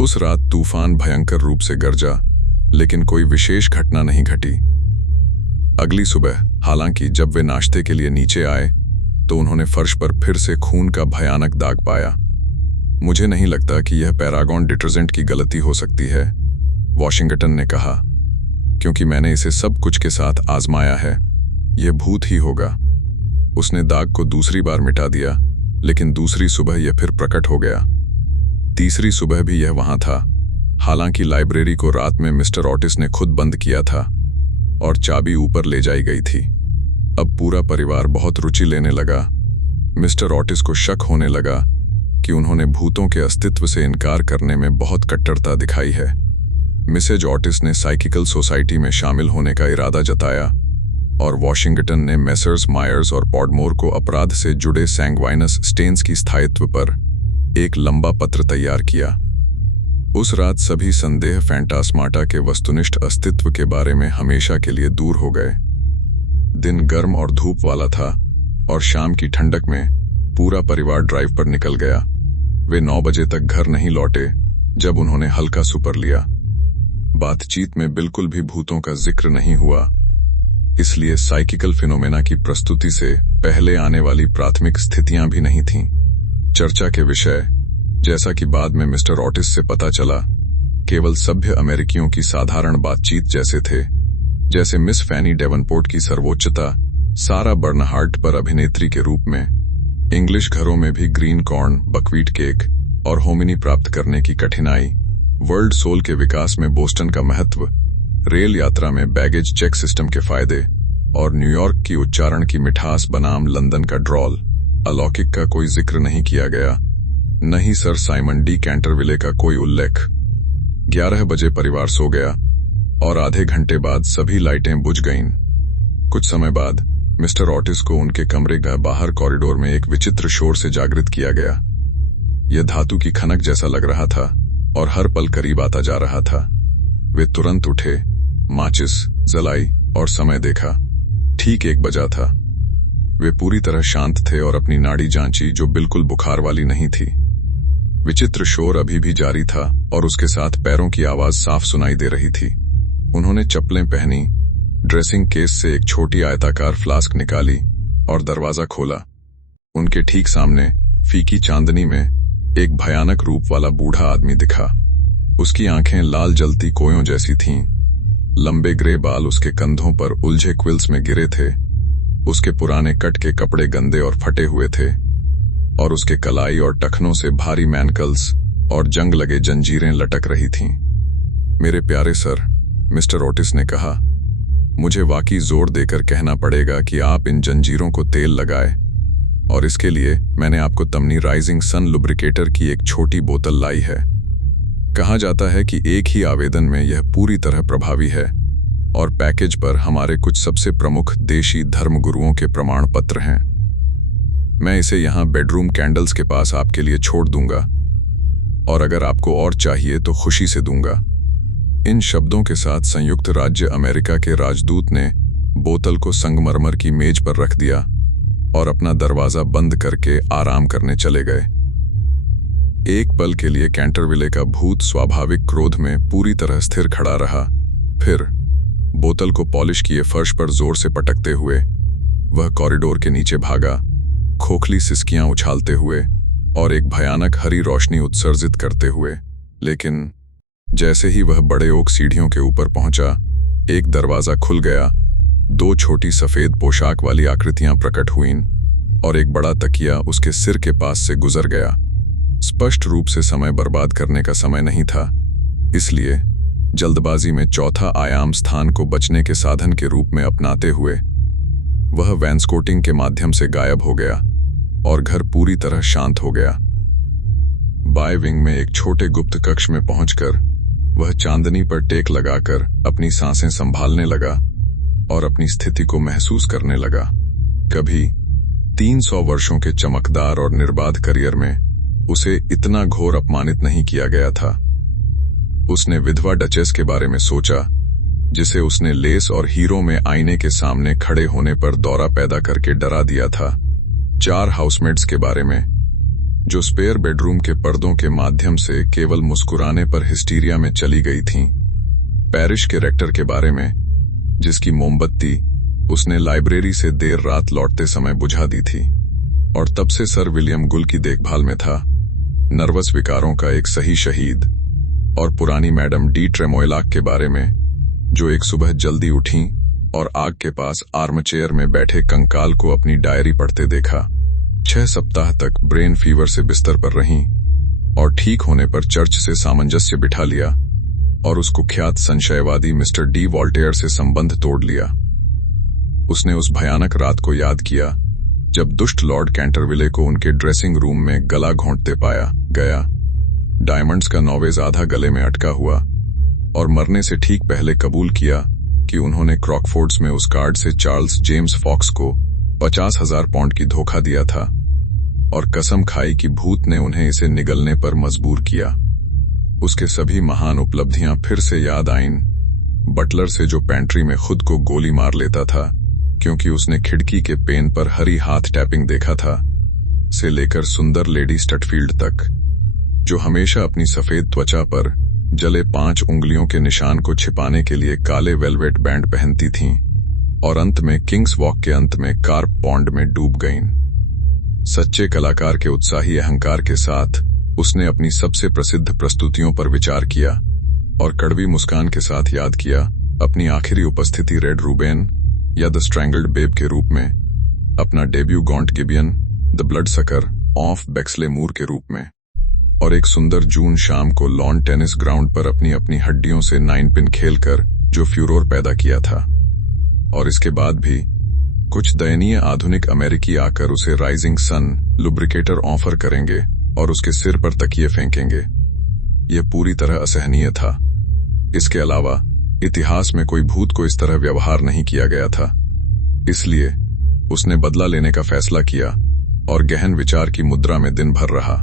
उस रात तूफान भयंकर रूप से गरजा, लेकिन कोई विशेष घटना नहीं घटी। अगली सुबह हालांकि जब वे नाश्ते के लिए नीचे आए तो उन्होंने फर्श पर फिर से खून का भयानक दाग पाया। मुझे नहीं लगता कि यह पैरागॉन डिटर्जेंट की गलती हो सकती है, वॉशिंगटन ने कहा, क्योंकि मैंने इसे सब कुछ के साथ आजमाया है। यह भूत ही होगा। उसने दाग को दूसरी बार मिटा दिया, लेकिन दूसरी सुबह यह फिर प्रकट हो गया। तीसरी सुबह भी यह वहां था। हालांकि लाइब्रेरी को रात में मिस्टर ऑटिस ने खुद बंद किया था और चाबी ऊपर ले जाई गई थी। अब पूरा परिवार बहुत रुचि लेने लगा। मिस्टर ऑटिस को शक होने लगा कि उन्होंने भूतों के अस्तित्व से इनकार करने में बहुत कट्टरता दिखाई है। मिसेज ऑटिस ने साइकिकल सोसाइटी में शामिल होने का इरादा जताया और वॉशिंगटन ने मेसर्स मायर्स और पॉडमोर को अपराध से जुड़े सैंग्वाइनस स्टेन्स की स्थायित्व पर एक लंबा पत्र तैयार किया। उस रात सभी संदेह फैंटास्माटा के वस्तुनिष्ठ अस्तित्व के बारे में हमेशा के लिए दूर हो गए। दिन गर्म और धूप वाला था और शाम की ठंडक में पूरा परिवार ड्राइव पर निकल गया। वे 9 बजे तक घर नहीं लौटे जब उन्होंने हल्का सुपर लिया। बातचीत में बिल्कुल भी भूतों का जिक्र नहीं हुआ, इसलिए साइकिकल फिनोमेना की प्रस्तुति से पहले आने वाली प्राथमिक स्थितियां भी नहीं थीं। चर्चा के विषय, जैसा कि बाद में मिस्टर ऑटिस से पता चला, केवल सभ्य अमेरिकियों की साधारण बातचीत जैसे थे, जैसे मिस फैनी डेवनपोर्ट की सर्वोच्चता सारा बर्नहार्ट पर अभिनेत्री के रूप में, इंग्लिश घरों में भी ग्रीन कॉर्न, बकवीट केक और होमिनी प्राप्त करने की कठिनाई, वर्ल्ड सोल के विकास में बोस्टन का महत्व, रेल यात्रा में बैगेज चेक सिस्टम के फायदे और न्यूयॉर्क की उच्चारण की मिठास बनाम लंदन का ड्रॉल। अलौकिक का कोई जिक्र नहीं किया गया, न ही सर साइमन डी कैंटरविले का कोई उल्लेख। 11 बजे परिवार सो गया और आधे घंटे बाद सभी लाइटें बुझ गईं। कुछ समय बाद मिस्टर ऑटिस को उनके कमरे का बाहर कॉरिडोर में एक विचित्र शोर से जागृत किया गया। यह धातु की खनक जैसा लग रहा था और हर पल करीब आता जा रहा था। वे तुरंत उठे, माचिस जलाई और समय देखा। ठीक 1 बजा था। वे पूरी तरह शांत थे और अपनी नाड़ी जांची, जो बिल्कुल बुखार वाली नहीं थी। विचित्र शोर अभी भी जारी था और उसके साथ पैरों की आवाज साफ सुनाई दे रही थी। उन्होंने चप्पलें पहनी, ड्रेसिंग केस से एक छोटी आयताकार फ्लास्क निकाली और दरवाजा खोला। उनके ठीक सामने फीकी चांदनी में एक भयानक रूप वाला बूढ़ा आदमी दिखा। उसकी आंखें लाल जलती कोयों जैसी थीं। लंबे ग्रे बाल उसके कंधों पर उलझे क्विल्स में गिरे थे। उसके पुराने कट के कपड़े गंदे और फटे हुए थे और उसके कलाई और टखनों से भारी मैनकल्स और जंग लगे जंजीरें लटक रही थीं। मेरे प्यारे सर, मिस्टर ऑटिस ने कहा, मुझे वाकई जोर देकर कहना पड़ेगा कि आप इन जंजीरों को तेल लगाए, और इसके लिए मैंने आपको तमनी राइजिंग सन लुब्रिकेटर की एक छोटी बोतल लाई है। कहा जाता है कि एक ही आवेदन में यह पूरी तरह प्रभावी है और पैकेज पर हमारे कुछ सबसे प्रमुख देशी धर्मगुरुओं के प्रमाण पत्र हैं। मैं इसे यहां बेडरूम कैंडल्स के पास आपके लिए छोड़ दूंगा और अगर आपको और चाहिए तो खुशी से दूंगा। इन शब्दों के साथ संयुक्त राज्य अमेरिका के राजदूत ने बोतल को संगमरमर की मेज पर रख दिया और अपना दरवाजा बंद करके आराम करने चले गए। एक पल के लिए कैंटरविले का भूत स्वाभाविक क्रोध में पूरी तरह स्थिर खड़ा रहा। फिर बोतल को पॉलिश किए फर्श पर जोर से पटकते हुए वह कॉरिडोर के नीचे भागा, खोखली सिसकियां उछालते हुए और एक भयानक हरी रोशनी उत्सर्जित करते हुए। लेकिन जैसे ही वह बड़े ओक सीढ़ियों के ऊपर पहुंचा, एक दरवाजा खुल गया। 2 छोटी सफेद पोशाक वाली आकृतियां प्रकट हुईं और एक बड़ा तकिया उसके सिर के पास से गुजर गया। स्पष्ट रूप से समय बर्बाद करने का समय नहीं था, इसलिए जल्दबाजी में चौथा आयाम स्थान को बचने के साधन के रूप में अपनाते हुए वह वैंसकोटिंग के माध्यम से गायब हो गया और घर पूरी तरह शांत हो गया। बाय विंग में एक छोटे गुप्त कक्ष में पहुंचकर वह चांदनी पर टेक लगाकर अपनी सांसें संभालने लगा और अपनी स्थिति को महसूस करने लगा। कभी 300 वर्षों के चमकदार और निर्बाध करियर में उसे इतना घोर अपमानित नहीं किया गया था। उसने विधवा डचेस के बारे में सोचा, जिसे उसने लेस और हीरो में आईने के सामने खड़े होने पर दौरा पैदा करके डरा दिया था। 4 हाउसमेट्स के बारे में, जो स्पेयर बेडरूम के पर्दों के माध्यम से केवल मुस्कुराने पर हिस्टीरिया में चली गई थीं। पैरिश के रेक्टर के बारे में, जिसकी मोमबत्ती उसने लाइब्रेरी से देर रात लौटते समय बुझा दी थी और तब से सर विलियम गुल की देखभाल में था। नर्वस विकारों का एक सही शहीद। और पुरानी मैडम डी ट्रेमोइलाक के बारे में, जो एक सुबह जल्दी उठीं और आग के पास आर्मचेयर में बैठे कंकाल को अपनी डायरी पढ़ते देखा। 6 सप्ताह तक ब्रेन फीवर से बिस्तर पर रहीं और ठीक होने पर चर्च से सामंजस्य बिठा लिया और उस कुख्यात संशयवादी मिस्टर डी वॉल्टेयर से संबंध तोड़ लिया। उसने उस भयानक रात को याद किया जब दुष्ट लॉर्ड कैंटरविले को उनके ड्रेसिंग रूम में गला घोंटते पाया गया, डायमंड्स का नौवेज आधा गले में अटका हुआ, और मरने से ठीक पहले कबूल किया कि उन्होंने क्रॉकफोर्ड्स में उस कार्ड से चार्ल्स जेम्स फॉक्स को 50,000 पाउंड की धोखा दिया था और कसम खाई कि भूत ने उन्हें इसे निगलने पर मजबूर किया। उसके सभी महान उपलब्धियां फिर से याद आईं। बटलर से जो पेंट्री में खुद को गोली मार लेता था क्योंकि उसने खिड़की के पेन पर हरी हाथ टैपिंग देखा था, से लेकर सुंदर लेडी स्टटफील्ड तक, जो हमेशा अपनी सफेद त्वचा पर जले 5 उंगलियों के निशान को छिपाने के लिए काले वेलवेट बैंड पहनती थीं और अंत में किंग्स वॉक के अंत में कार्प पॉन्ड में डूब गईं। सच्चे कलाकार के उत्साही अहंकार के साथ उसने अपनी सबसे प्रसिद्ध प्रस्तुतियों पर विचार किया और कड़वी मुस्कान के साथ याद किया अपनी आखिरी उपस्थिति रेड रूबेन या द स्ट्रैंगल्ड बेब के रूप में, अपना डेब्यू गॉन्ट गिबियन the blood sucker of Bexley Moor के रूप में, और एक सुंदर जून शाम को लॉन टेनिस ग्राउंड पर अपनी अपनी हड्डियों से 9 पिन खेलकर जो फ्यूरोर पैदा किया था। और इसके बाद भी कुछ दयनीय आधुनिक अमेरिकी आकर उसे राइजिंग सन लुब्रिकेटर ऑफर करेंगे और उसके सिर पर तकिए फेंकेंगे। यह पूरी तरह असहनीय था। इसके अलावा इतिहास में कोई भूत को इस तरह व्यवहार नहीं किया गया था। इसलिए उसने बदला लेने का फैसला किया और गहन विचार की मुद्रा में दिन भर रहा।